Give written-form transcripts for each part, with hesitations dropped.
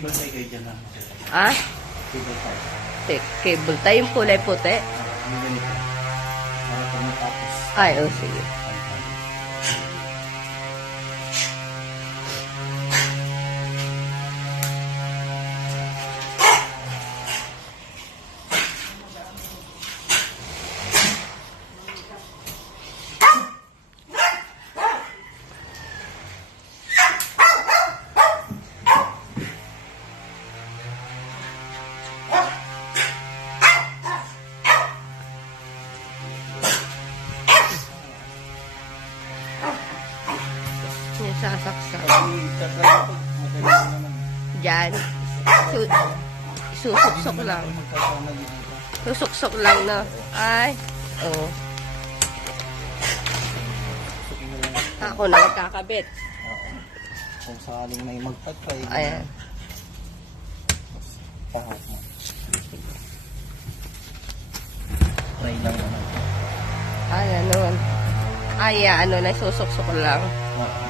cable tie kayo dyan lang. Ah? Cable tie. Cable tie, yung kulay puti. Yung ganito. Para pag matapos. Ay, oh, sige. Yung sasaksak. Diyan. Susuksok lang. Susuksok lang, no? Ay. Oo. Ako na magkakabit. Kung sakaling may magpatry. Ayan. Pahak mo. Try lang naman. Ay, ano. Ay, ano na, susuksok lang. Oo.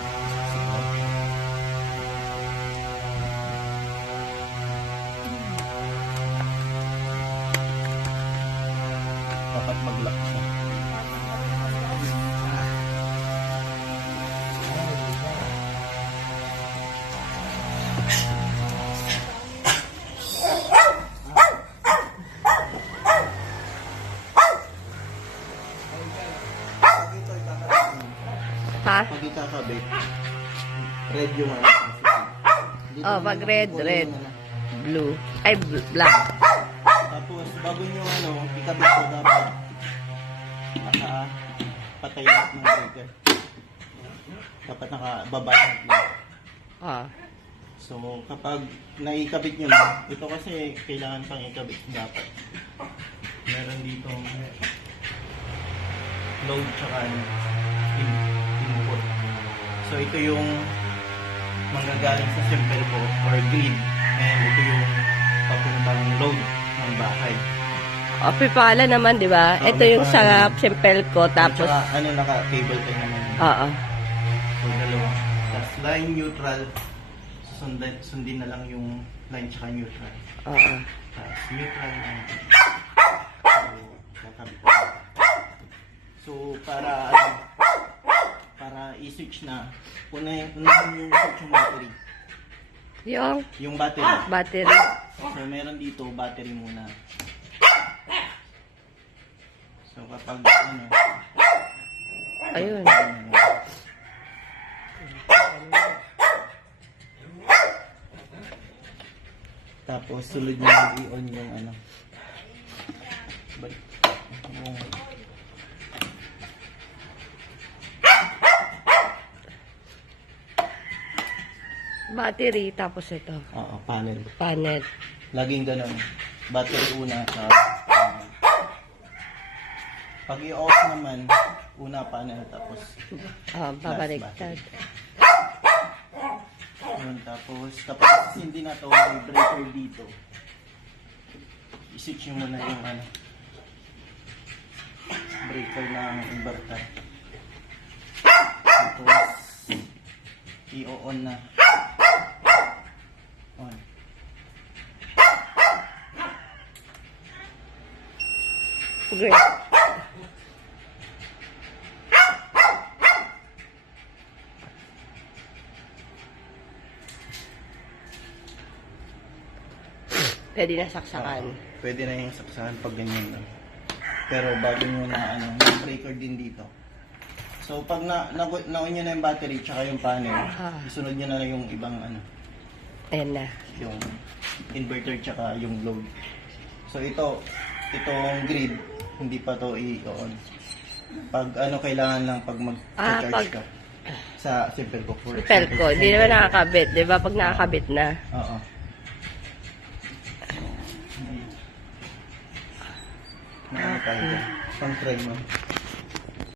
Dapat mag-lock siya. Ha? Pag ikakabit, red yung ano. Dito Oh, naman pag red, kulay red. yung ano. Blue. Ay, black. Tapos, bago nyo ano, ikabit ko dapat nakapatay lahat ng breaker. Dapat nakababalot lang. Ah. So, kapag naikabit nyo na, ito kasi kailangan pang ikabit dapat. Meron dito load tsaka input. So, ito yung manggagaling sa simple ko or grid. And ito yung papuntang load ng bahay. O, pipala naman, di ba? Oh, Ito yung pipala. sa simple ko, tapos... At saka, naka-cable tie naman. Oo. So, dalawa. Tapos, line neutral. Sundin na lang yung line tsaka neutral. Oo. Tapos, neutral na. So, kakabit. So, para i-switch na, unahin yung switch yung battery. Yung Battery. battery. So, meron dito, battery muna. So, kapag, Ayun. tapos, sulod nyo i-on yung balik. Yung, Battery, tapos ito. panel. Panel. Laging ganun. Battery una, pag i-off naman, una panel, tapos Babaliktad. yun, tapos kapag hindi na to, may breaker dito. I-switch nyo muna yung breaker ng inverter. Tapos i-on na. On. Great. Pwede na saksakan. Pwede na yung saksakan pag ganyan lang. Pero bago nyo na may breaker din dito. So pag na-on nyo na yung battery tsaka yung panel, isunod nyo na lang yung ibang Ayan na. yung inverter tsaka yung load. So itong grid, hindi pa to i-on. Pag kailangan lang pag mag-charge ka sa simple ko. Simple ko. Hindi naman nakakabit. Di ba? Pag nakakabit na. Oo. Tayo. Pang try mo.